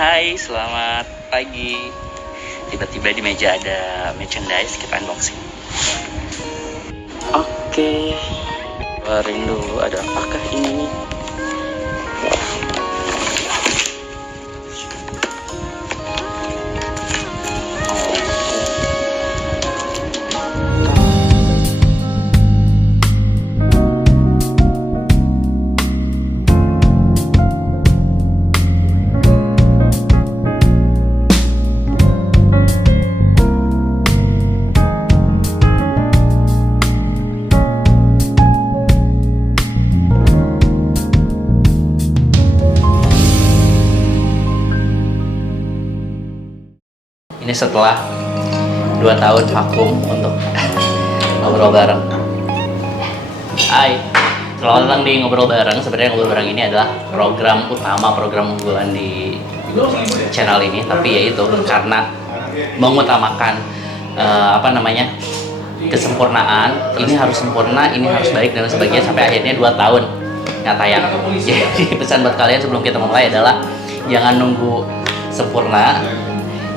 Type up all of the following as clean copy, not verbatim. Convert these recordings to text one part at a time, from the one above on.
Hai, selamat pagi. Tiba-tiba di meja ada merchandise, kita unboxing. Oke, keluarin dulu, ada apakah ini? Ini setelah 2 tahun vakum untuk ngobrol bareng. Hai, selamat datang di Ngobrol Bareng. Sebenarnya Ngobrol Bareng ini adalah program utama, program unggulan di channel ini. Tapi yaitu karena mengutamakan kesempurnaan. Ini harus sempurna, ini harus baik dan sebagainya. Sampai akhirnya 2 tahun nggak tayang. Jadi pesan buat kalian sebelum kita mulai adalah jangan nunggu sempurna.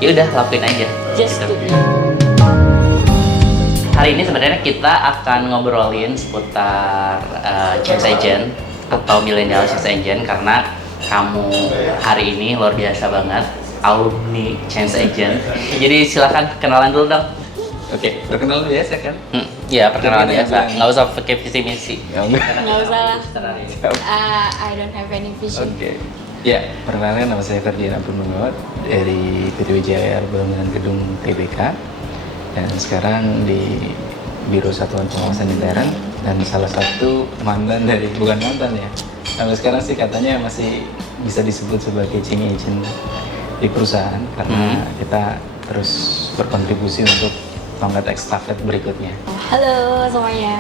Ya udah, lakuin aja. Just gitu. do it. Hari ini sebenarnya kita akan ngobrolin seputar change agent atau millennial change agent, karena kamu hari ini luar biasa banget, alumni change agent. Jadi silakan kenalan dulu dong. Oke, perkenalan biasa kan? Iya, perkenalan Jadi biasa. aja. Nggak usah pakai visi misi. Nggak usah lah. I don't have any vision. Oke. Ya, perkenalkan nama saya Ferdinand Purnomo dari PT Wijaya Bangunan Gedung TBK, dan sekarang di Biro Satuan Pengawasan Intern, dan salah satu mantan dari, bukan mantan ya, sampai sekarang sih katanya masih bisa disebut sebagai change agent di perusahaan, karena kita terus berkontribusi untuk tongkat estafet berikutnya. Halo semuanya.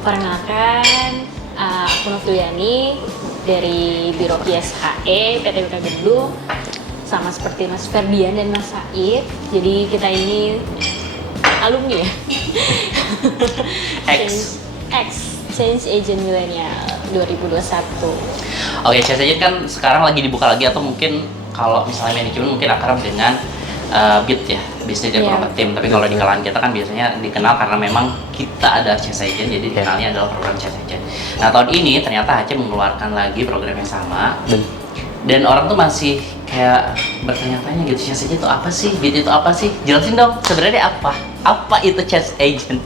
Perkenalkan, aku Noviani dari Biro ISHE PT WK Gedung, sama seperti Mas Ferdian dan Mas Said. Jadi kita ini alumni ya. Change Agent Millennial 2021. Oke, change agent kan sekarang lagi dibuka lagi, atau mungkin kalau misalnya manajemen mungkin akrab dengan BIT ya, Business Development Team. Tapi kalau di kalangan kita kan biasanya dikenal karena memang kita ada change agent, jadi dikenalnya adalah program change agent. Nah, tahun ini ternyata HC mengeluarkan lagi program yang sama, dan orang tuh masih kayak bertanya-tanya gitu, change agent itu apa sih, BIT itu apa sih? Jelasin dong, sebenarnya apa itu change agent?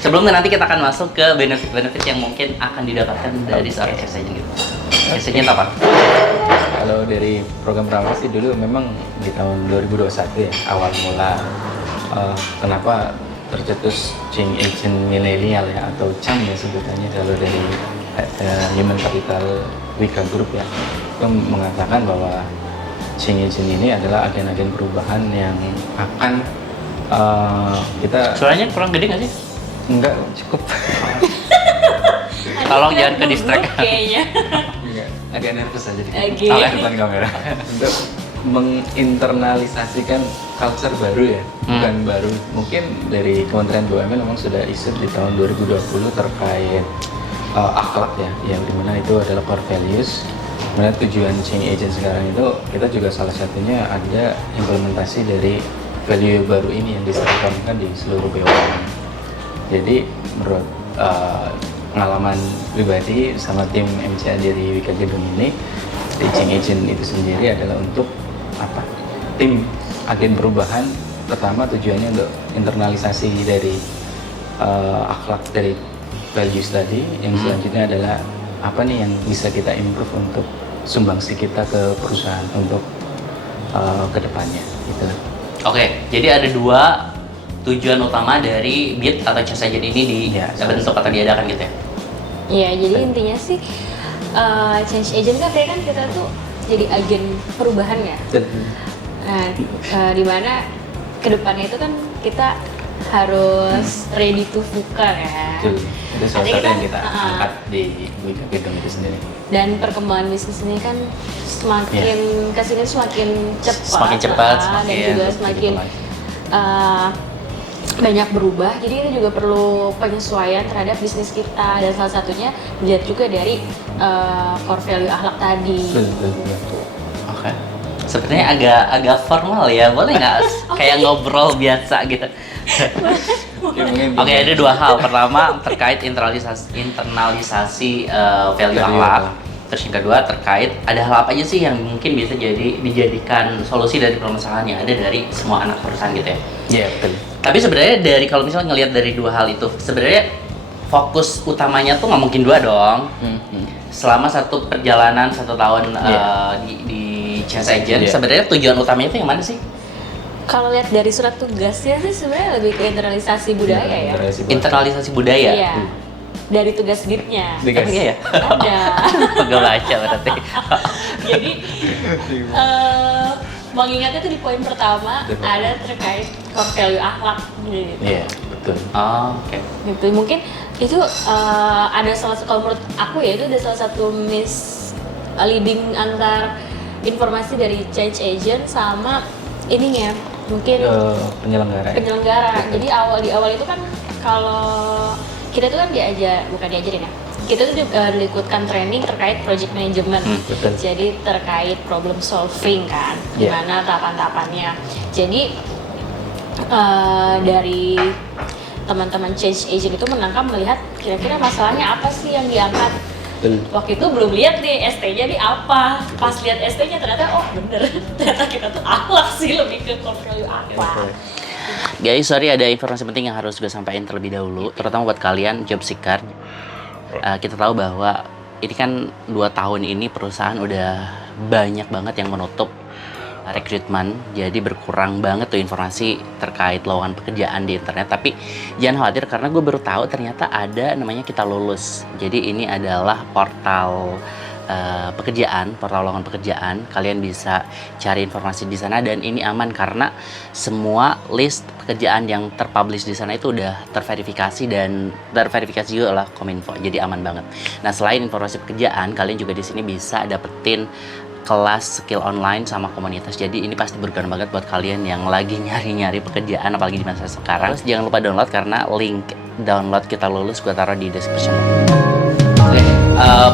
Sebelumnya nanti kita akan masuk ke benefit-benefit yang mungkin akan didapatkan dari seorang change agent gitu. Change agent apa? Kalau dari program perawat sih dulu memang di tahun 2021 ya, awal mula kenapa tercetus change agent milenial ya, atau CAM ya sebutannya kalau dari Human Capital Wika Group ya, itu mengatakan bahwa change agent ini adalah agen-agen perubahan yang akan kita... Suaranya kurang gede nggak sih? Enggak, cukup. Tolong jangan ke distract. Kayaknya. Enggak, agak nervous aja dikit. Oke. Di depan kamera. Untuk menginternalisasikan culture baru ya, bukan baru. Mungkin dari Kementerian BUMN memang sudah isu di tahun 2020 terkait akhlak ya, yang dimana itu adalah core values. Kemudian tujuan change agent sekarang itu, kita juga salah satunya ada implementasi dari value baru ini yang distrategikan di seluruh BUMN. Jadi menurut pengalaman pribadi sama tim MCA dari Wika Gedung ini, di change agent itu sendiri adalah untuk tim agen perubahan. Pertama tujuannya untuk internalisasi dari akhlak dari values tadi. Yang selanjutnya adalah apa nih yang bisa kita improve untuk sumbangsi kita ke perusahaan untuk kedepannya gitu. Oke, jadi ada 2 tujuan utama dari BIT atau change agent ini dibentuk atau diadakan gitu ya? Iya, jadi intinya sih change agent kan berarti kan kita tuh jadi agen perubahan ya. Nah, dimana kedepannya itu kan kita harus ready to VUCA ya. Itu salah satu yang kita angkat di Wika Gedung itu sendiri. Dan perkembangan bisnis ini kan semakin kesini semakin cepat, dan juga semakin banyak berubah. Jadi itu juga perlu penyesuaian terhadap bisnis kita, dan salah satunya dilihat juga dari core value akhlak tadi. Betul. Oke. Sebenarnya agak formal ya, boleh nggak kayak ngobrol biasa gitu? Ya, mungkin Oke, ada dua hal. Pertama terkait internalisasi value akhlak. Terus yang kedua terkait ada hal apa aja sih yang mungkin bisa dijadikan solusi dari permasalahan yang ada dari semua anak perusahaan gitu ya? Iya, betul. Tapi sebenarnya dari kalau misalnya ngelihat dari dua hal itu, sebenarnya fokus utamanya tuh nggak mungkin dua dong. Selama satu perjalanan 1 tahun di Change Agent, sebenarnya tujuan utamanya itu yang mana sih? Kalau lihat dari surat tugasnya sih sebenarnya lebih ke internalisasi budaya ya. Internalisasi budaya. Iya. Dari tugas lead-nya. Tugas. Iya ya. Ada. Gak baca berarti. Jadi mengingatnya tuh di poin pertama ada terkait core value akhlak gitu. Iya, betul. Oh, oke. Gitu. Mungkin itu ada salah satu, kalau menurut aku ya itu ada salah satu misleading antar informasi dari change agent sama ininya mungkin penyelenggara. Jadi di awal itu kan kalau kita tuh kan bukan diajarin ya. Kita tuh diikutkan training terkait project management. Betul. Jadi terkait problem solving kan, gimana tahapan-tahapannya. Jadi dari teman-teman change agent itu menangkap melihat kira-kira masalahnya apa sih yang diangkat. Waktu itu belum lihat nih ST-nya nih apa. Pas lihat ST-nya ternyata oh bener, ternyata kita tuh akhlak sih, lebih ke core value akhlak. Guys, sorry ada informasi penting yang harus gue sampaikan terlebih dahulu, terutama buat kalian job seeker. Kita tahu bahwa ini kan 2 tahun ini perusahaan udah banyak banget yang menutup rekrutmen, jadi berkurang banget tuh informasi terkait lowongan pekerjaan di internet. Tapi jangan khawatir karena gue baru tahu ternyata ada namanya Kita Lulus. Jadi ini adalah portal portal lowongan pekerjaan. Kalian bisa cari informasi di sana dan ini aman karena semua list pekerjaan yang terpublish di sana itu udah terverifikasi dan terverifikasi juga oleh Kominfo. Jadi aman banget. Nah, selain informasi pekerjaan, kalian juga di sini bisa dapetin kelas skill online sama komunitas. Jadi ini pasti berguna banget buat kalian yang lagi nyari-nyari pekerjaan apalagi di masa sekarang. Terus jangan lupa download karena link download Kita Lulus gue taruh di description. Oke,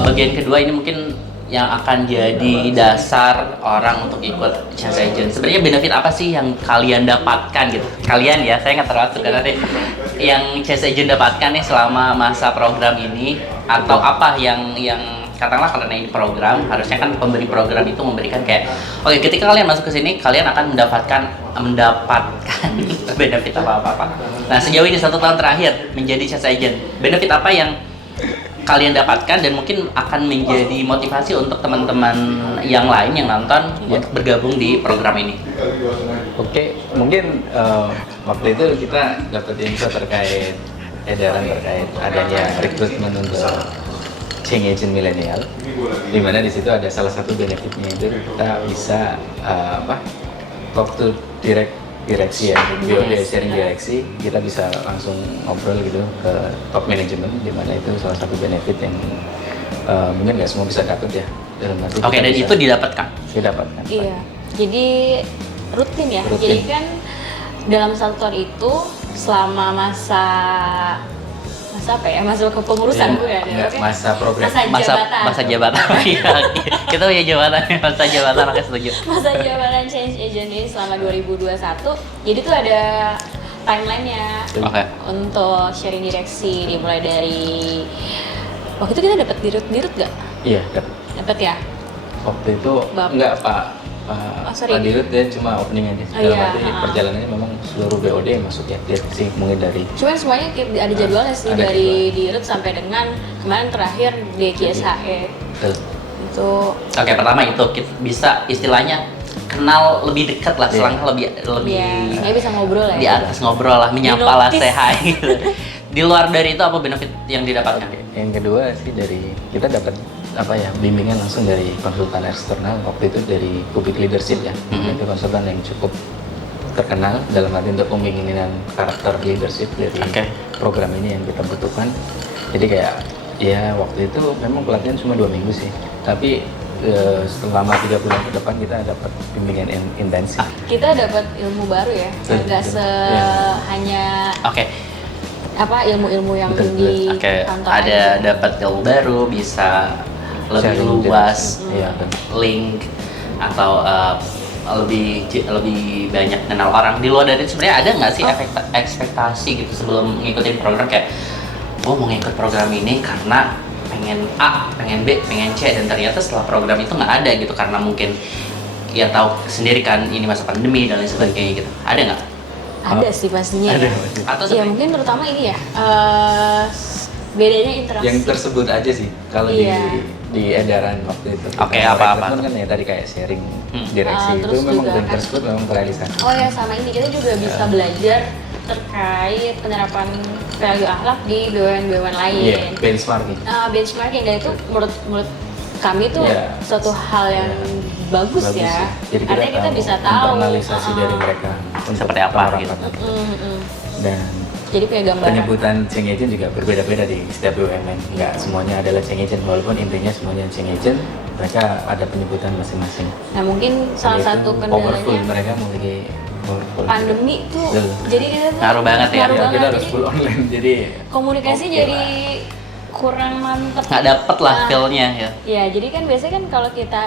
bagian kedua ini mungkin yang akan jadi dasar orang untuk ikut Change Agent. Sebenarnya benefit apa sih yang kalian dapatkan gitu? Kalian ya, saya nggak terlalu suka nanti yang Change Agent dapatkan nih selama masa program ini, atau apa yang katakanlah karena ini program, harusnya kan pemberi program itu memberikan kayak oke, ketika kalian masuk ke sini kalian akan mendapatkan benefit apa. Nah, sejauh ini 1 tahun terakhir menjadi Change Agent, benefit apa yang kalian dapatkan dan mungkin akan menjadi motivasi untuk teman-teman yang lain yang nonton untuk bergabung di program ini? Oke, mungkin waktu itu kita dapat info terkait edaran terkait adanya rekrutmen untuk Change Agent milenial, di mana di situ ada salah satu benefitnya itu kita bisa talk to direksi ya, BOD sharing direksi, kita bisa langsung ngobrol gitu ke top management, di mana itu salah satu benefit yang mungkin nggak semua bisa dapat ya dalam arti. Oke, dan itu didapatkan? Didapatkan. Iya, jadi rutin ya. Jadi kan dalam 1 tahun itu selama masa kepengurusan gue ya, masa program, masa jabatan. Iya, kita punya jabatan, masa jabatan, oke setuju. Masa jabatan Change Agent ini selama 2021, jadi tuh ada timelinenya untuk sharing direksi, dimulai dari waktu itu kita dapat dirut nggak? Iya, dapat ya. Waktu itu nggak Pak Dirut dia cuma opening aja. Dalam arti perjalanannya memang seluruh BOD yang masuk ya, dia sih mungkin dari. Cuman semuanya ada jadwalnya sih, dari Dirut sampai dengan kemarin terakhir di GSHE. Itu. Oke, pertama itu kita bisa istilahnya kenal lebih dekat lah, selangkah lebih. Iya, bisa ngobrol ya. Di atas ngobrol lah, menyapa lah, say hi gitu. Di luar dari itu apa benefit yang didapatkan? Yang kedua sih dari kita dapat bimbingan langsung dari konsultan eksternal, waktu itu dari Kubik Leadership ya. Itu konsultan yang cukup terkenal dalam arti untuk pembimbingan karakter leadership dari program ini yang kita butuhkan. Jadi kayak ya waktu itu memang pelatihan cuma 2 minggu sih, tapi selama 3 bulan ke depan kita dapat bimbingan intensif. Kita dapat ilmu baru ya, nggak hanya ilmu-ilmu yang di kantor ada dapat ilmu baru, bisa lebih luas, link atau lebih banyak kenal orang. Di luar dari itu sebenarnya ada nggak sih ekspektasi gitu sebelum ngikutin program kayak gue mau ngikut program ini karena pengen A, pengen B, pengen C, dan ternyata setelah program itu nggak ada gitu karena mungkin ya tahu sendiri kan ini masa pandemi dan lain sebagainya gitu. Ada nggak? Ada sih pastinya. Ada. Atau Ya mungkin terutama ini ya, bedanya interaksi. Yang tersebut aja sih kalau di edaran waktu itu. Oke, Kalau apa-apa. rekrutmen kan ya tadi kayak sharing direksi itu Terus memang juga yang kan- tersebut memang terrealisasi. Oh ya, sama ini kita juga bisa belajar terkait penerapan value akhlak di BUMN lain. Iya, benchmarking. Benchmarking, dan itu menurut kami tuh Iya. suatu hal yang bagus ya. Jadi Artinya kita bisa tahu internalisasi dari mereka untuk Seperti apa penerapan gitu. itu. Mm-mm. Dan Jadi punya gambaran. penyebutan change agent juga berbeda-beda di setiap BUMN. Nggak semuanya adalah change agent, walaupun intinya semuanya change agent, mereka ada penyebutan masing-masing. Nah mungkin salah Dan satu itu powerful, kendalanya mereka memiliki powerful. pandemi tuh, Betul. jadi kita tuh Ngaruh banget ya. ngaruh Ya, kita banget. harus Jadi full online, jadi komunikasi oke jadi lah. kurang mantep. nggak dapet lah Nah, feel-nya ya. Ya, jadi kan biasanya kan kalau kita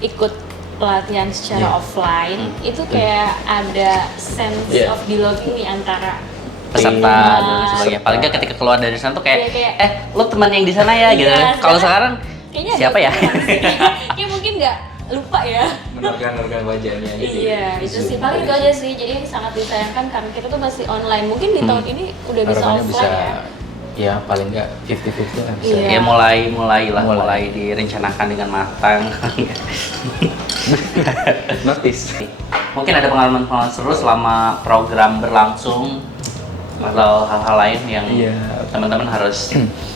ikut pelatihan secara Iya. offline, itu kayak ada sense Iya. of belonging nih antara Peserta Iya. dan lain sebagainya. Paling nggak ketika keluar dari sana tuh kayak, Iya, kayak- lo teman yang di sana ya gitu. Iya, Kalau sekarang kayaknya siapa ya? Ya mungkin nggak lupa ya. menerka-nerka wajahnya aja. Iya, itu sih paling itu aja sih. Jadi sangat disayangkan karena kita tuh masih online. Mungkin di tahun ini udah bisa Harapannya offline bisa, ya. ya paling nggak 50-50 lah bisa. Iya. Ya mulai lah, Mulai. mulai direncanakan dengan matang. Notice. Mungkin ada pengalaman-pengalaman seru selama program berlangsung atau hal-hal lain yang Iya. teman-teman harus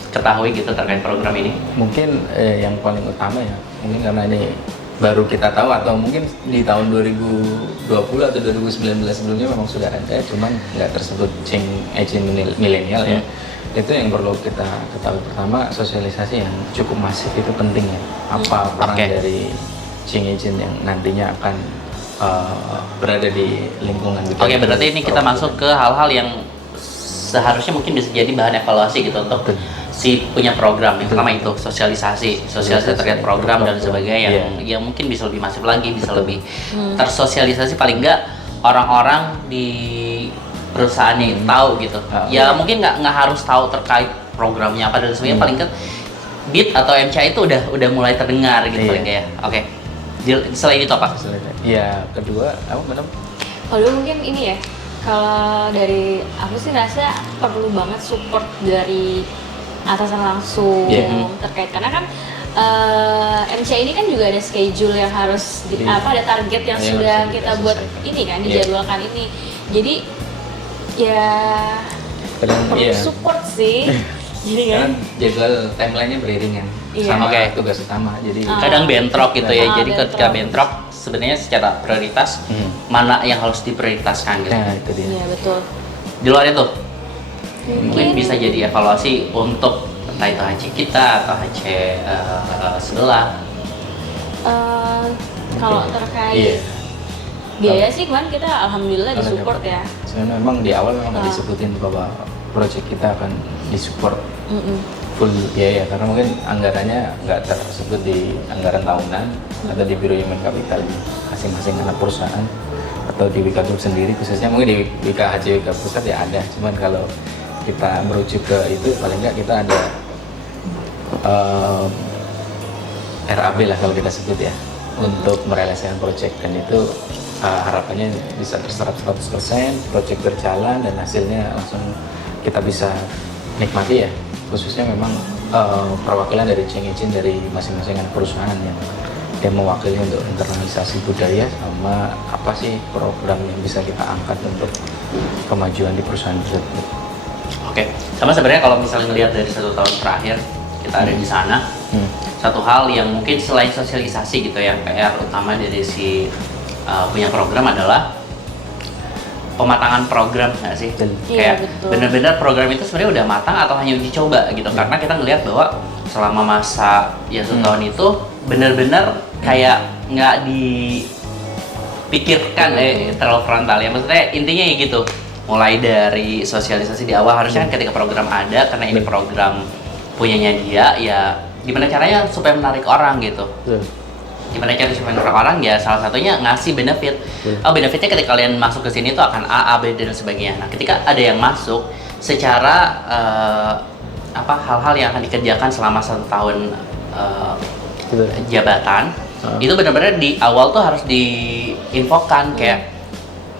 ketahui gitu terkait program ini. Mungkin yang paling utama ya, mungkin karena ini baru kita tahu atau mungkin di tahun 2020 atau 2019 sebelumnya memang sudah ada, cuman nggak tersebut change agent milenial ya. Itu yang perlu kita ketahui. Pertama, sosialisasi yang cukup masif itu penting ya. Apa peran Oke. dari change agent yang nantinya akan berada di lingkungan kita. Oke, berarti ini kita masuk ke hal-hal yang seharusnya mungkin bisa jadi bahan evaluasi gitu untuk Betul. si punya program. Yang pertama itu sosialisasi terkait program dan sebagainya yang mungkin bisa lebih masif lagi, bisa Betul. lebih tersosialisasi, paling enggak orang-orang di perusahaannya tahu gitu. Ya mungkin nggak harus tahu terkait programnya apa dan sebagainya, paling kan BIT atau MCA itu udah mulai terdengar gitu Iya. paling kayak. Oke. Selain itu apa? Ya, kedua, apa madam? Kalau dulu mungkin ini ya, kalau dari aku sih rasa perlu banget support dari atasan langsung Iya. terkait, karena kan MCA ini kan juga ada schedule yang harus Iya. ada target yang Iya, sudah harus kita buat diselesaikan. ini kan, Iya. dijadwalkan ini. Jadi ya Kadang perlu iya. support sih. Jadi kan Kan jadwal timelinenya beriringan Iya. sama Oke. tugas utama. Jadi Kadang bentrok gitu ya. Jadi ketika bentrok. bentrok sebenarnya secara prioritas mana yang harus diprioritaskan gitu. nah itu dia. iya betul. Di luar itu mungkin bisa jadi evaluasi untuk entah itu HC kita atau HC sebelah. Kalau terkait Iya. biaya sih kemarin kita alhamdulillah Kalau disupport dapat. ya. Sebenarnya memang di awal memang Ah. disebutin bahwa proyek kita akan disupport Mm-mm. full biaya karena mungkin anggarannya nggak tersebut di anggaran tahunan atau di Biro Human Capital masing-masing anak perusahaan atau di Wika Group sendiri khususnya mungkin di Wika HC Wika Pusat ya ada, cuman kalau kita merujuk ke itu paling nggak kita ada RAB lah kalau kita sebut ya untuk merealisasikan proyek, dan itu harapannya bisa terserap 100%, proyek berjalan dan hasilnya langsung kita bisa nikmati ya, khususnya memang perwakilan dari change agent dari masing-masing anak perusahaan yang mewakili untuk internalisasi budaya sama apa sih program yang bisa kita angkat untuk kemajuan di perusahaan tersebut. Oke. Sama sebenarnya kalau misalnya ngelihat dari 1 tahun terakhir kita ada di sana, satu hal yang mungkin selain sosialisasi gitu ya, PR utama dari si punya program adalah pematangan program nggak sih? Iya, Kayak betul. bener-bener program itu sebenarnya udah matang atau hanya uji coba gitu, karena kita ngelihat bahwa selama masa ya 1 tahun itu bener-bener kayak nggak dipikirkan terlalu frontal ya, maksudnya intinya ya gitu. Mulai dari sosialisasi di awal, harusnya kan ketika program ada, karena ini program punyanya dia, ya gimana caranya supaya menarik orang gitu. gimana cara survei orang ya salah satunya ngasih benefit. Oh, benefitnya ketika kalian masuk ke sini tuh akan A, B dan sebagainya. Nah, ketika ada yang masuk secara hal-hal yang akan dikerjakan selama 1 tahun jabatan, itu benar-benar di awal tuh harus diinfokan kayak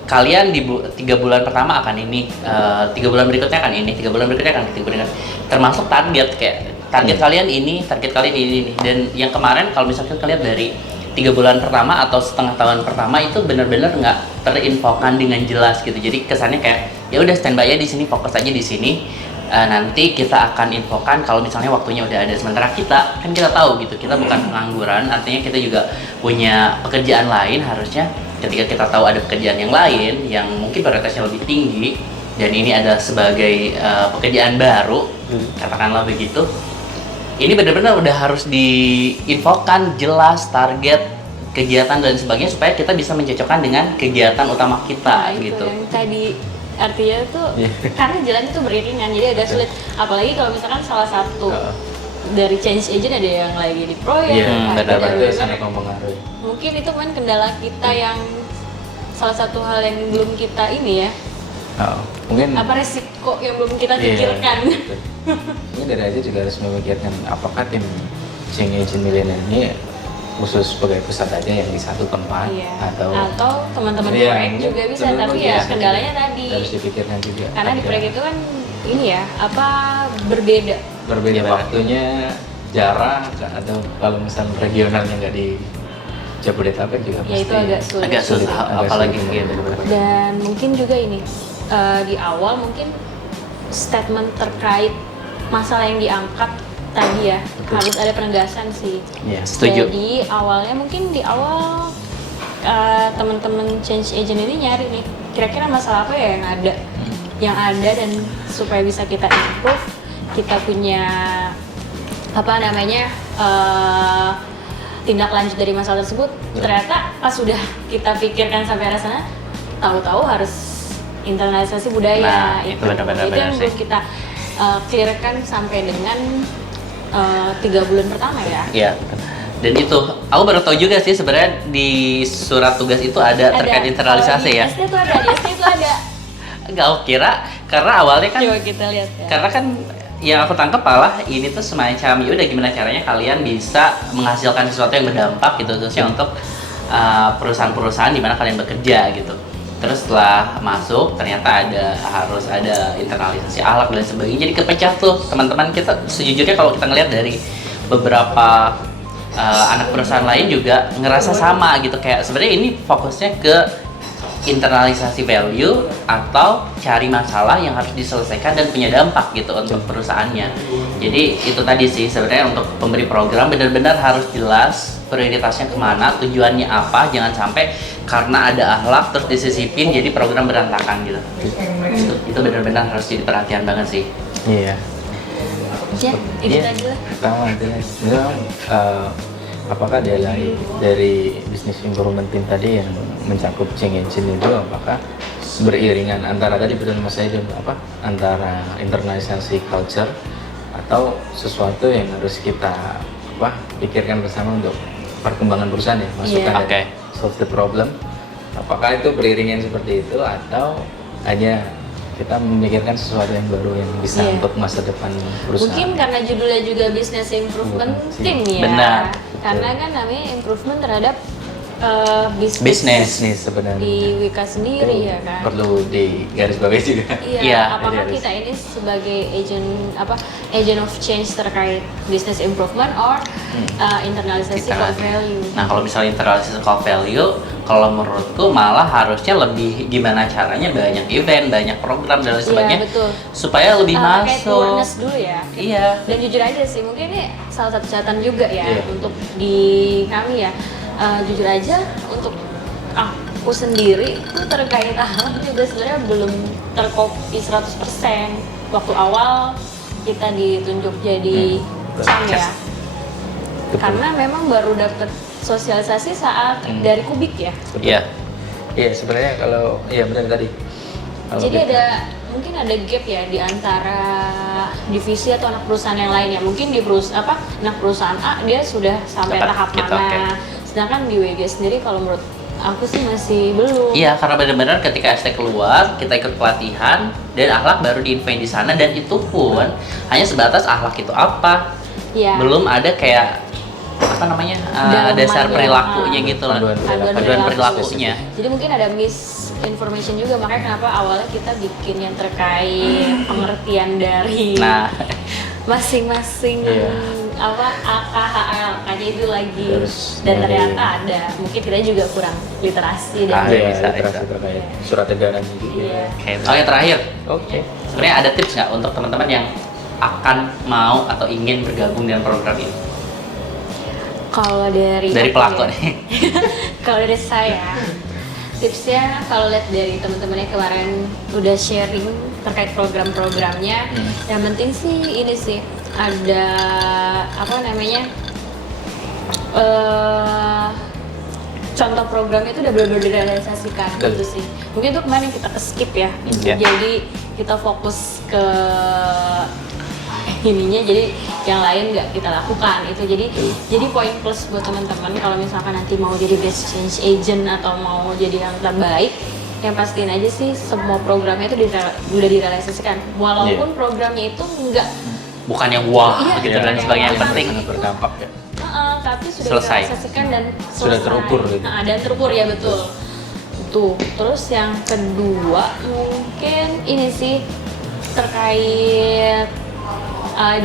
kalian di 3 bulan pertama akan ini, 3 bulan berikutnya akan ini, 3 bulan berikutnya akan ini, termasuk target kayak target kalian ini, target kalian ini. Dan yang kemarin kalau misalkan kalian dari 3 bulan pertama atau setengah tahun pertama itu benar-benar nggak terinfokan dengan jelas gitu. Jadi kesannya kayak ya udah standby ya di sini, fokus aja di sini. Nanti kita akan infokan kalau misalnya waktunya udah ada. Sementara kita kan kita tahu gitu, kita bukan pengangguran, artinya kita juga punya pekerjaan lain. Harusnya ketika kita tahu ada pekerjaan yang lain yang mungkin prioritasnya lebih tinggi dan ini adalah sebagai pekerjaan baru, katakanlah begitu, ini benar-benar udah harus diinfokan jelas target kegiatan dan sebagainya supaya kita bisa mencocokkan dengan kegiatan utama kita gitu. Yang tadi artinya tuh karena jalannya tuh beriringan, jadi agak sulit. Apalagi kalau misalkan salah satu dari change agent ada yang lagi di proyek, itu sangat mempengaruhi. Mungkin itu kan kendala kita yang salah satu hal yang belum kita ini ya. Mungkin apa resiko yang belum kita pikirkan. Ini dari aja juga harus memikirkan apakah tim change agent milenial ini khusus sebagai pusat aja yang di satu tempat atau teman-teman proyek juga bisa, tapi ya kendalanya tadi harus dipikirkan juga karena di proyek itu kan ini ya berbeda waktunya, jarak, atau kalau misalnya regionalnya nggak di Jabodetabek juga ya itu agak sulit apalagi gitu. Dan mungkin juga ini di awal mungkin statement terkait masalah yang diangkat tadi ya. Betul. Harus ada penegasan sih. Setuju. Jadi awalnya mungkin di awal teman-teman change agent ini nyari nih kira-kira masalah apa ya yang ada dan supaya bisa kita improve, kita punya tindak lanjut dari masalah tersebut. Ternyata pas sudah kita pikirkan sampai arah sana, tahu-tahu harus internalisasi budaya. Itu benar-benar yang belum kita clearkan sampai dengan 3 bulan pertama ya. Iya. Dan itu aku baru tahu juga sih sebenarnya di surat tugas itu ada terkait internalisasi ya. Di SD itu ada. Enggak, aku kira karena awalnya kan coba kita lihat ya. Karena kan yang aku tangkap malah ini tuh semacam ya udah gimana caranya kalian bisa menghasilkan sesuatu yang berdampak gitu khususnya untuk perusahaan-perusahaan di mana kalian bekerja gitu. Terus setelah masuk ternyata harus ada internalisasi akhlak dan sebagainya. Jadi kepecah tuh teman-teman kita. Sejujurnya kalau kita ngelihat dari beberapa anak perusahaan lain juga ngerasa sama gitu, kayak sebenarnya ini fokusnya ke internalisasi value atau cari masalah yang harus diselesaikan dan punya dampak gitu untuk perusahaannya. Jadi itu tadi sih sebenarnya untuk pemberi program benar-benar harus jelas prioritasnya kemana, tujuannya apa, jangan sampai karena ada akhlak terus disisipin jadi program berantakan gitu. Itu benar-benar harus jadi perhatian banget sih. Iya. Ya, itu tadi lah. Pertama adalah apakah dari business improvement team tadi yang mencakup change agent itu apakah beriringan antara tadi betul Mas Aidin antara internalisasi culture atau sesuatu yang harus kita pikirkan bersama untuk perkembangan perusahaan ya, masukkan solve the problem. Apakah itu beriringan seperti itu atau hanya kita memikirkan sesuatu yang baru yang bisa untuk masa depan perusahaan. Mungkin karena judulnya juga business improvement team ya. Benar. Karena kan namanya improvement terhadap bisnis sebenarnya di Wika sendiri ya kan. Perlu digarisbawahi juga. Iya. Apakah kita ini sebagai agent of change terkait business improvement or internalisasi core value. Nah kalau misalnya internalisasi core value, kalau menurutku malah harusnya lebih gimana caranya banyak event, banyak program dan lain sebagainya, supaya lebih masuk. Kayak awareness dulu ya. Iya. Dan jujur aja sih, mungkin ini salah satu catatan juga ya untuk di kami ya. Jujur aja untuk aku sendiri itu terkait akhlak juga sebenarnya belum terkopi 100%. Waktu awal kita ditunjuk jadi CAM ya. Karena memang baru dapat sosialisasi saat dari Kubik ya. Iya sebenarnya kalau benar tadi. Jadi mungkin ada gap ya di antara divisi atau anak perusahaan yang lain ya. Mungkin di anak perusahaan A dia sudah sampai tahap mana, Sedangkan di WG sendiri kalau menurut aku sih masih belum. Iya, karena benar-benar ketika ST keluar, kita ikut pelatihan dan akhlak baru diinfoin di sana, dan itu pun hanya sebatas akhlak itu apa. Iya. Belum ada kayak apa namanya dasar perilakunya gitu lah, panduan perilakunya. Jadi mungkin ada misinformation juga, makanya kenapa awalnya kita bikin yang terkait pengertian dari masing-masing apa AKHLK-nya itu lagi. Terus dan ternyata ada, mungkin kita juga kurang literasi dan bisa. terkait surat edaran gitu. Iya. Oke, terakhir. Oke. Sebenarnya ada tips nggak untuk teman-teman yang akan mau atau ingin bergabung dengan program ini? Kalau dari Pelaku ya? nih. Kalau dari saya, tipsnya kalau lihat dari teman-temannya kemarin udah sharing terkait program-programnya, yang penting sih ini sih ada apa namanya contoh programnya itu udah benar-benar direalisasikan gitu sih. Mungkin itu kemarin kita skip ya, jadi kita fokus ke ininya, jadi yang lain nggak kita lakukan itu. Jadi poin plus buat teman-teman kalau misalkan nanti mau jadi best change agent atau mau jadi yang terbaik, yang pastiin aja sih semua programnya itu udah direalisasikan, walaupun programnya itu bukan yang wah gitu dan sebagainya, yang penting berdampak ya. Tapi sudah Selesai. direalisasikan dan Sudah terukur gitu. dan terukur ya, betul. Tuh, terus yang kedua mungkin ini sih terkait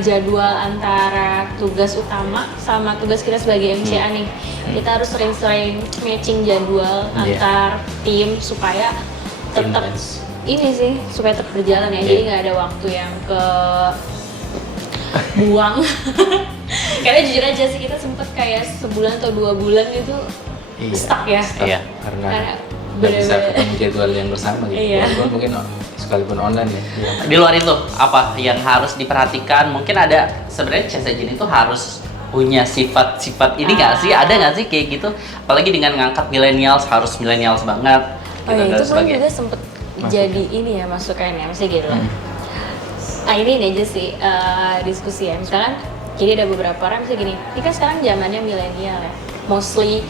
jadwal antara tugas utama sama tugas kita sebagai MCA nih. Kita harus sering-sering matching jadwal antar tim supaya tetap ini sih, supaya tetap berjalan ya. Jadi nggak ada waktu yang buang. Karena jujur aja sih kita sempet kayak sebulan atau 2 bulan itu stuck ya. Karena nggak bisa ketemu jadwal yang bersama gitu. Walaupun mungkin sekalipun online ya. Di luar itu apa yang harus diperhatikan? Mungkin ada sebenarnya change agent itu harus punya sifat-sifat ini nggak sih? Ada nggak sih kayak gitu? Apalagi dengan ngangkat millennials, harus millennials banget. Gitu, itu pun juga sempet jadi ini ya masukannya, maksudnya gitu lah. Ini aja sih diskusi ya. Misalkan jadi ada beberapa orang misalnya gini, ini kan sekarang zamannya milenial ya, mostly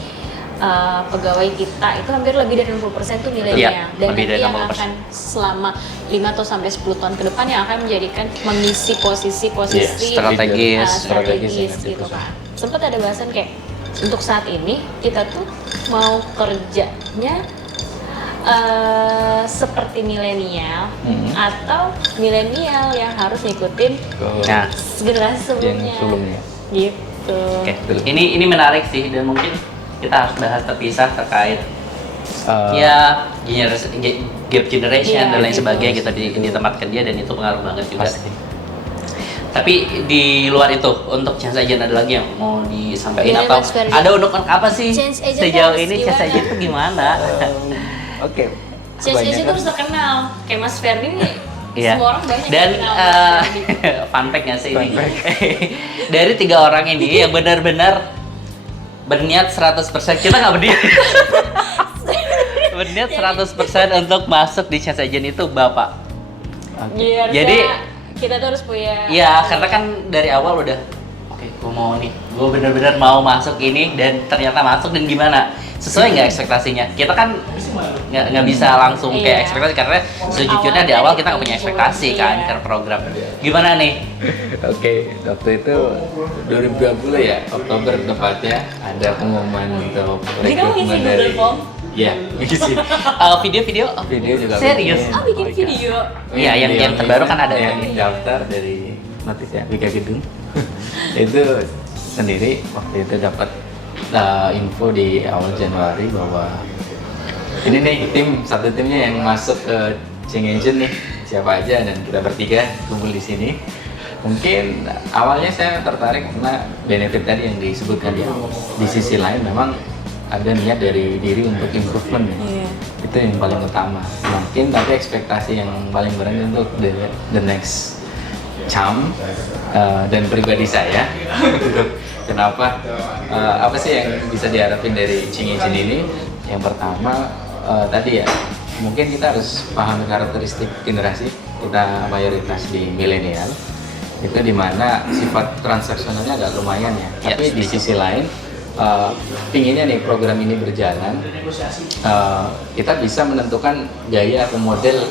pegawai kita itu hampir lebih dari 60% tuh milenial, dan nanti yang akan selama 5 atau sampai 10 tahun ke depan yang akan menjadikan mengisi posisi-posisi strategis gitu kan. Sempat ada bahasan kayak untuk saat ini kita tuh mau kerjanya seperti milenial atau milenial yang harus ngikutin generasi sebelumnya. Gitu. Ini menarik sih, dan mungkin kita harus bahas terpisah terkait gap generation dan lain sebagainya gitu di tempat kerja, dan itu pengaruh banget juga. Tapi di luar itu, untuk change agent ada lagi yang mau disampaikan atau ada untuk apa sih sejauh ini change agent itu gimana? Oke. Change agent harus terkenal, kayak Mas Ferdi nih. Semua orang banyak dan kenal. fun fact nggak sih ini? Dari 3 orang ini yang benar-benar berniat 100%, kita nggak berniat. Berniat 100% untuk masuk di change agent itu Bapak. Jadi kita tuh harus punya. Iya, karena kan dari awal udah gue mau nih, gue benar-benar mau masuk ini, dan ternyata masuk, dan gimana? Sesuai nggak ekspektasinya? Kita kan nggak bisa langsung kayak ekspektasi, karena sejujurnya di awal kita nggak punya ekspektasi kan ke program. Gimana nih? Oke, waktu itu 2020 ya, Oktober tepatnya, ada pengumuman untuk rekrutmen dari. Iya, ngisi. Video juga. Serius? Bikin video. Iya, yang terbaru kan ada yang daftar dari notis ya, Wika Gedung. Itu sendiri waktu itu dapat info di awal Januari bahwa ini nih satu timnya yang masuk ke change agent nih, siapa aja, dan kita bertiga kumpul di sini. Mungkin awalnya saya tertarik karena benefit tadi yang disebutkan di awal. Di sisi lain memang ada niat dari diri untuk improvement ya. Itu yang paling utama. Mungkin tapi ekspektasi yang paling berat untuk the next charm dan pribadi saya. Kenapa? Apa sih yang bisa diharapin dari change agent ini? Yang pertama tadi ya, mungkin kita harus paham karakteristik generasi. Kita mayoritas di milenial, itu dimana sifat transaksionalnya agak lumayan ya. Tapi di sisi lain pinginnya nih program ini berjalan, kita bisa menentukan gaya atau model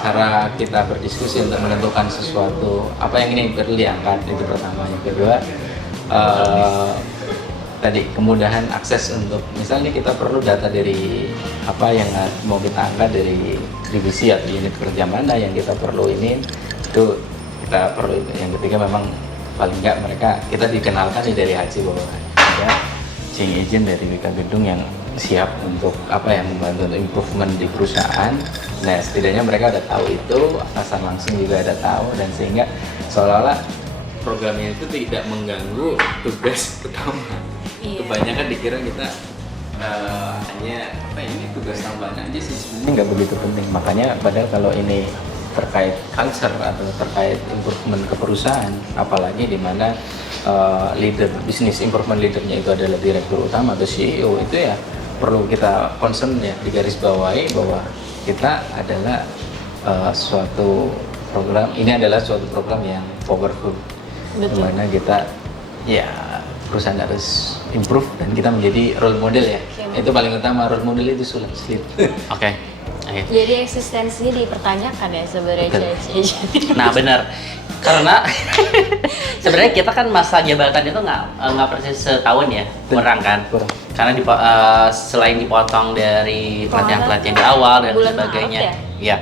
cara kita berdiskusi untuk menentukan sesuatu apa yang ini perlu diangkat. Itu pertama. Yang kedua, tadi kemudahan akses untuk misalnya kita perlu data dari apa yang mau kita angkat dari divisi atau unit kerja mana yang kita perlu ini, itu kita perlu. Yang ketiga memang paling nggak mereka kita dikenalkan nih dari HC bahwa ada change agent dari WK Gedung yang siap untuk apa yang membantu untuk improvement di perusahaan. Nah, setidaknya mereka udah tahu itu, atasan langsung juga ada tahu, dan sehingga seolah-olah programnya itu tidak mengganggu tugas utama. Kebanyakan dikira kita hanya apa ini tugas tambahan aja sih, sebenarnya nggak begitu penting. Makanya padahal kalau ini terkait culture atau terkait improvement ke perusahaan, apalagi di mana leader bisnis improvement leadernya itu adalah direktur utama atau CEO, itu ya perlu kita concern ya, digarisbawahi bahwa kita adalah suatu program, ini adalah suatu program yang powerful, di mana kita ya perusahaan harus improve dan kita menjadi role model ya. Itu paling utama, role model itu sulit. Oke. Jadi eksistensinya dipertanyakan ya sebenarnya change agent. Nah benar, karena sebenarnya kita kan masa jabatan itu nggak persis setahun ya, kurang kan? Kurang. Karena selain dipotong dari pelatihan-pelatihan di awal dan sebagainya, ya.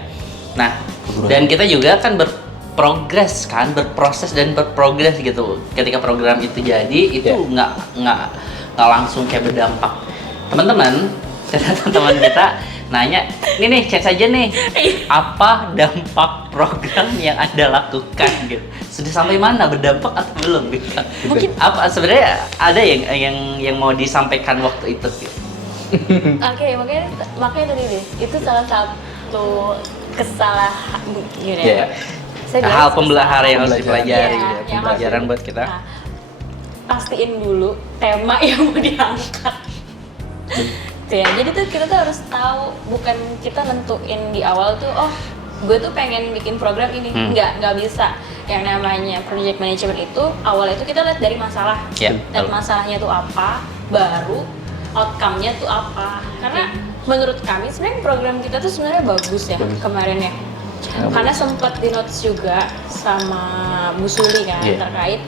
Nah, dan kita juga kan berprogres kan, berproses dan berprogres gitu. Ketika program itu jadi, itu nggak langsung kayak berdampak. Teman-teman kita nanya, ini nih cek saja nih, apa dampak program yang Anda lakukan gitu? Sudah sampai mana, berdampak atau belum gitu? Mungkin apa sebenarnya ada yang mau disampaikan waktu itu gitu? Oke, makanya tadi deh, itu salah satu kesalahan gini ya. Hal pembelajaran yang harus dipelajari, pembelajaran buat kita. Nah, pastiin dulu tema yang mau diangkat. Ya, jadi tuh kita tuh harus tahu, bukan kita nentuin di awal tuh, oh gue tuh pengen bikin program ini, nggak bisa. Yang namanya project management itu awal itu kita lihat dari masalah, dan masalahnya tuh apa, baru outcome-nya tuh apa. Karena menurut kami sebenarnya program kita tuh sebenarnya bagus ya kemarin ya, karena sempat di notes juga sama Bu Suli kan terkait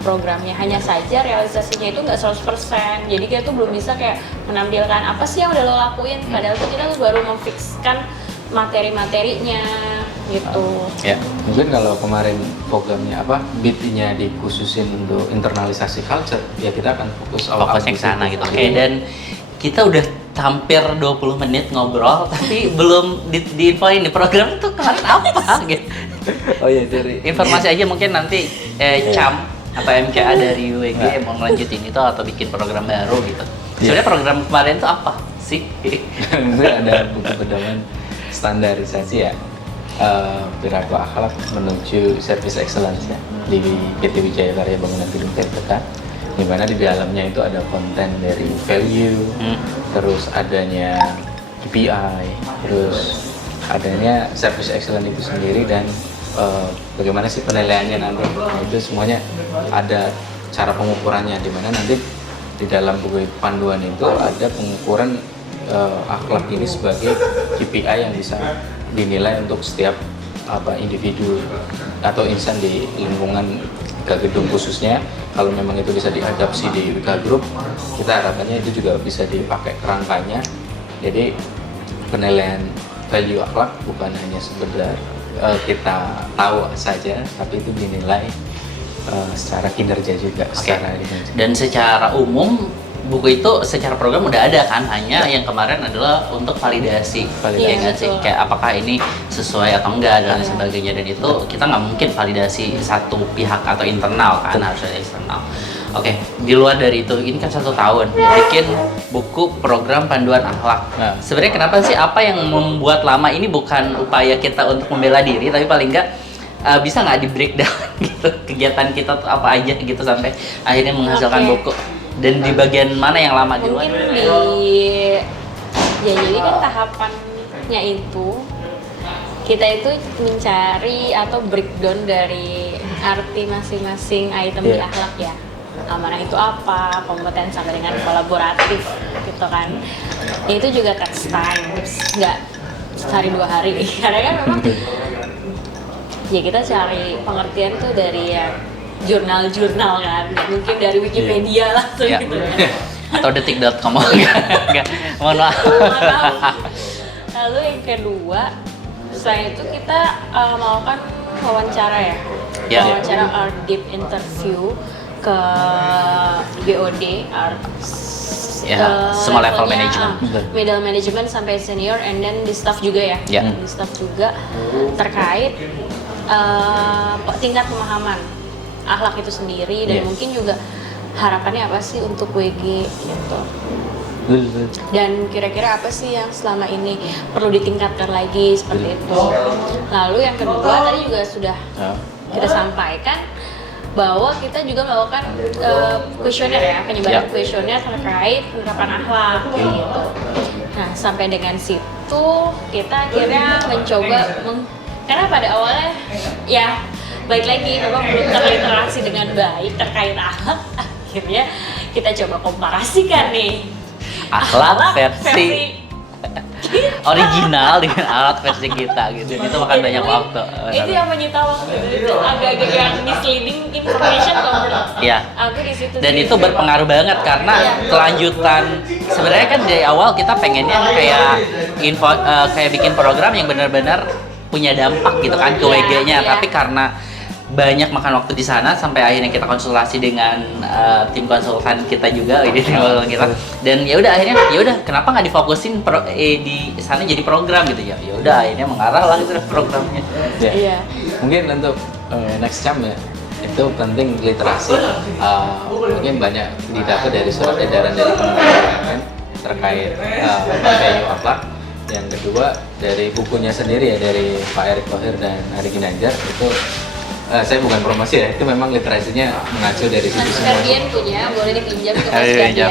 programnya, hanya saja realisasinya itu nggak 100%. Jadi kita tuh belum bisa kayak menampilkan apa sih yang udah lo lakuin, padahal tuh kita tuh baru memfixkan materi-materinya gitu. Ya, mungkin kalau kemarin programnya apa, beat-nya dikhususin untuk internalisasi culture, ya kita akan fokusnya ke sana gitu. Oke, dan kita udah hampir 20 menit ngobrol tapi belum diinfoin di program itu kemarin apa gitu. Oh iya, dari informasi aja mungkin nanti Cam atau MKA dari UWG mau ngelanjutin itu atau bikin program baru gitu. Sebenarnya program kemarin itu apa sih? Itu ada buku pedoman standarisasi ya, perilaku akhlak menuju service excellence ya, di PT Wijaya Karya Bangunan Gedung TPK, di mana di dalamnya itu ada konten dari value, terus adanya KPI, terus adanya service excellence itu sendiri, dan bagaimana sih penilaiannya nanti. Nah, itu semuanya ada cara pengukurannya, di mana nanti di dalam buku panduan itu ada pengukuran akhlak ini sebagai KPI yang bisa dinilai untuk setiap individu atau insan di lingkungan WK Gedung khususnya. Kalau memang itu bisa diadapsi di WK Group, kita harapannya itu juga bisa dipakai kerangkanya. Jadi penilaian value akhlak bukan hanya sekedar kita tahu saja, tapi itu dinilai secara kinerja juga. Secara kinerja. Dan secara umum buku itu secara program udah ada kan, hanya yang kemarin adalah untuk validasi. Ya nggak sih, kayak apakah ini sesuai atau enggak dan sebagainya, dan itu kita nggak mungkin validasi satu pihak atau internal kan, harus ada eksternal. Oke, di luar dari itu, ini kan 1 tahun bikin buku program panduan akhlak. Sebenarnya kenapa sih, apa yang membuat lama? Ini bukan upaya kita untuk membela diri, tapi paling nggak bisa nggak di breakdown gitu kegiatan kita tuh apa aja gitu sampai akhirnya menghasilkan buku. Dan di bagian mana yang lama di luar? Mungkin jadi kan tahapannya itu kita itu mencari atau breakdown dari arti masing-masing item di akhlak ya. amanah itu apa, kompeten sampai dengan kolaboratif gitu kan. Ya itu juga takes time, nggak sehari 2 hari karena kan memang ya kita cari pengertian tuh dari ya jurnal-jurnal kan, nggak mungkin dari Wikipedia langsung gitu kan. Atau detik.com. Enggak, mohon maaf. Lalu yang kedua, selain itu kita melakukan wawancara ya, wawancara art deep interview ke BOD art, semua level manajemen, middle management sampai senior, and then di staff juga ya, di staff juga terkait tingkat pemahaman akhlak itu sendiri dan mungkin juga harapannya apa sih untuk WG gitu. Dan kira-kira apa sih yang selama ini perlu ditingkatkan lagi seperti itu. Lalu yang kedua tadi juga sudah kita sampaikan bahwa kita juga melakukan kuesioner ya, penyebaran kuesioner terkait penerapan akhlak gitu. Nah sampai dengan situ kita akhirnya mencoba karena pada awalnya ya baik lagi memang belum terliterasi dengan baik terkait akhlak, akhirnya kita coba komparasikan nih akhlak versi original dengan alat versi kita gitu. Itu makan banyak waktu. Itu yang menyita waktu, itu agak-agak yang misleading information Iya. Aku di situ. Dan itu berpengaruh banget karena kelanjutan sebenarnya kan dari awal kita pengennya kayak kayak bikin program yang benar-benar punya dampak gitu kan ke WG-nya, tapi karena banyak makan waktu di sana sampai akhirnya kita konsultasi dengan tim konsultan kita juga, tim konsultan kita, dan ya udah akhirnya kenapa nggak difokusin di sana jadi program gitu ya udah akhirnya mengarah lah itu programnya. Mungkin untuk next time ya itu penting literasi, mungkin banyak didapat dari surat edaran dari Kementerian terkait value akhlak. Yang kedua dari bukunya sendiri ya dari Pak Erick Thohir dan Ari Ginanjar itu. Saya bukan promosi ya, itu memang literasinya mengacu dari situ semua. Mas Ferdian punya, boleh dipinjam ke Mas Ferdian.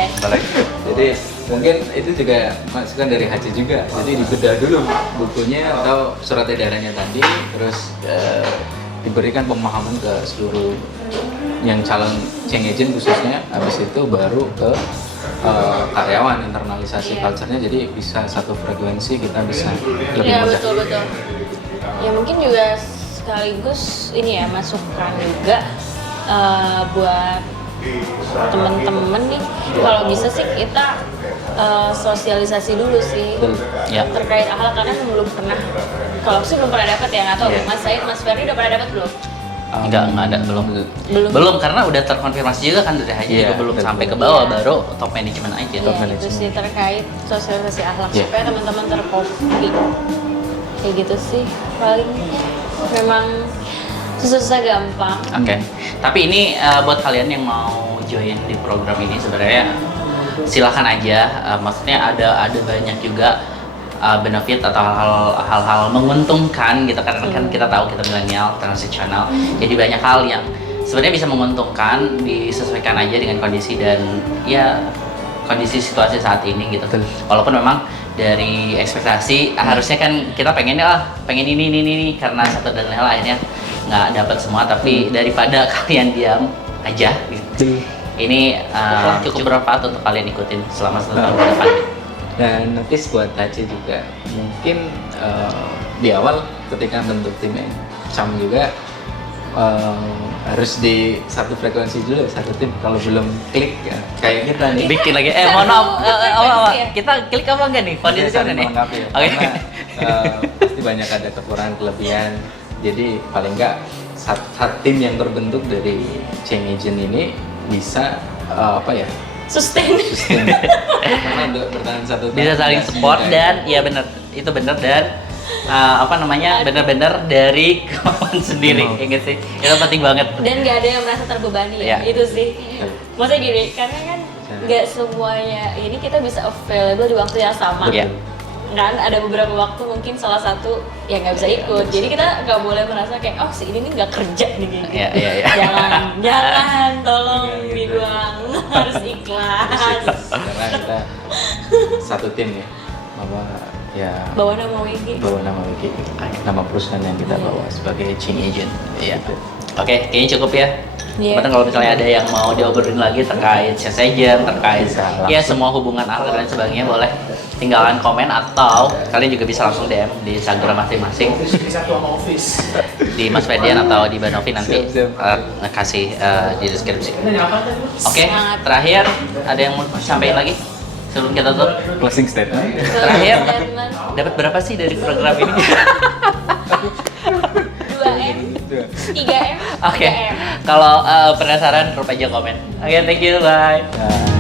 Jadi mungkin itu juga masukan dari Haji juga. Jadi dibedah dulu bukunya atau surat edarannya tadi, terus diberikan pemahaman ke seluruh yang calon change agent khususnya. Habis itu baru ke karyawan, internalisasi culture-nya. Jadi bisa satu frekuensi, kita bisa lebih mudah. Betul. Ya mungkin juga sekaligus ini ya masukan juga buat temen-temen nih, kalau bisa sih kita sosialisasi dulu sih terkait akhlak, karena belum pernah, kalau sih belum pernah dapat ya, nggak tahu Mas Said, Mas Ferdi udah pernah dapat belum? Enggak ada, belum karena udah terkonfirmasi juga kan dari Haji juga belum sampai ke bawah, baru top management aja. Itu sih terkait sosialisasi akhlak supaya teman-teman terkopi kayak gitu sih paling. Memang susah gampang. Oke. Tapi ini buat kalian yang mau join di program ini sebenarnya silakan aja. Maksudnya ada banyak juga benefit atau hal-hal menguntungkan gitu, karena kan kita tahu kita milenial transaksional. Jadi banyak hal yang sebenarnya bisa menguntungkan, disesuaikan aja dengan kondisi dan ya kondisi situasi saat ini gitu. Walaupun memang dari ekspektasi harusnya kan kita pengen ini karena satu dan lain hal akhirnya nggak dapat semua, tapi daripada kalian diam aja gitu. Ini cukup bermanfaat untuk kalian ikutin selama 1 tahun ke depan. Dan notice buat Haji juga, mungkin di awal ketika bentuk timnya Cam juga harus di satu frekuensi dulu, satu tim. Kalau belum klik ya, kayak kita nih bikin lagi mohon maaf kita klik apa enggak nih kondisi mana nih? Karena pasti banyak ada kekurangan kelebihan. Jadi paling enggak satu tim yang terbentuk dari change agent ini bisa sustain. Karena untuk bertahan satu tahun bisa saling support dan ya benar dan benar-benar dari kemauan sendiri, ingat sih, itu penting banget. Dan nggak ada yang merasa terbebani ya, itu sih. Maksudnya gini, karena kan nggak semuanya ini kita bisa available di waktu yang sama. Kan ada beberapa waktu mungkin salah satu yang nggak bisa ikut, jadi kita nggak boleh merasa kayak si ini nih nggak kerja nih gitu. Jangan, tolong dibuang, harus ikhlas. Karena kita satu tim ya, bawa nama WG, nama perusahaan yang kita bawa sebagai change agent. Oke, kayaknya cukup ya. Iya. Bahkan kalau misalnya ada yang mau diobrolin lagi terkait sales agent, terkait Bisa ya semua hubungan akhir dan sebagainya, boleh tinggalkan komen atau kalian juga bisa langsung DM di Instagram masing-masing Bisa tuh sama office. di Mas Ferdian atau di Banovi nanti Siap. ngasih di deskripsi. Ini apa tadi? Oke, Semangat. terakhir ada yang mau sampaikan lagi sebelum kita tutup? Closing statement. Terakhir. Statement. Dapat berapa sih dari program ini? 2M, 3M, Oke, 3M. kalau penasaran drop aja komen. Oke, thank you, bye. Nah.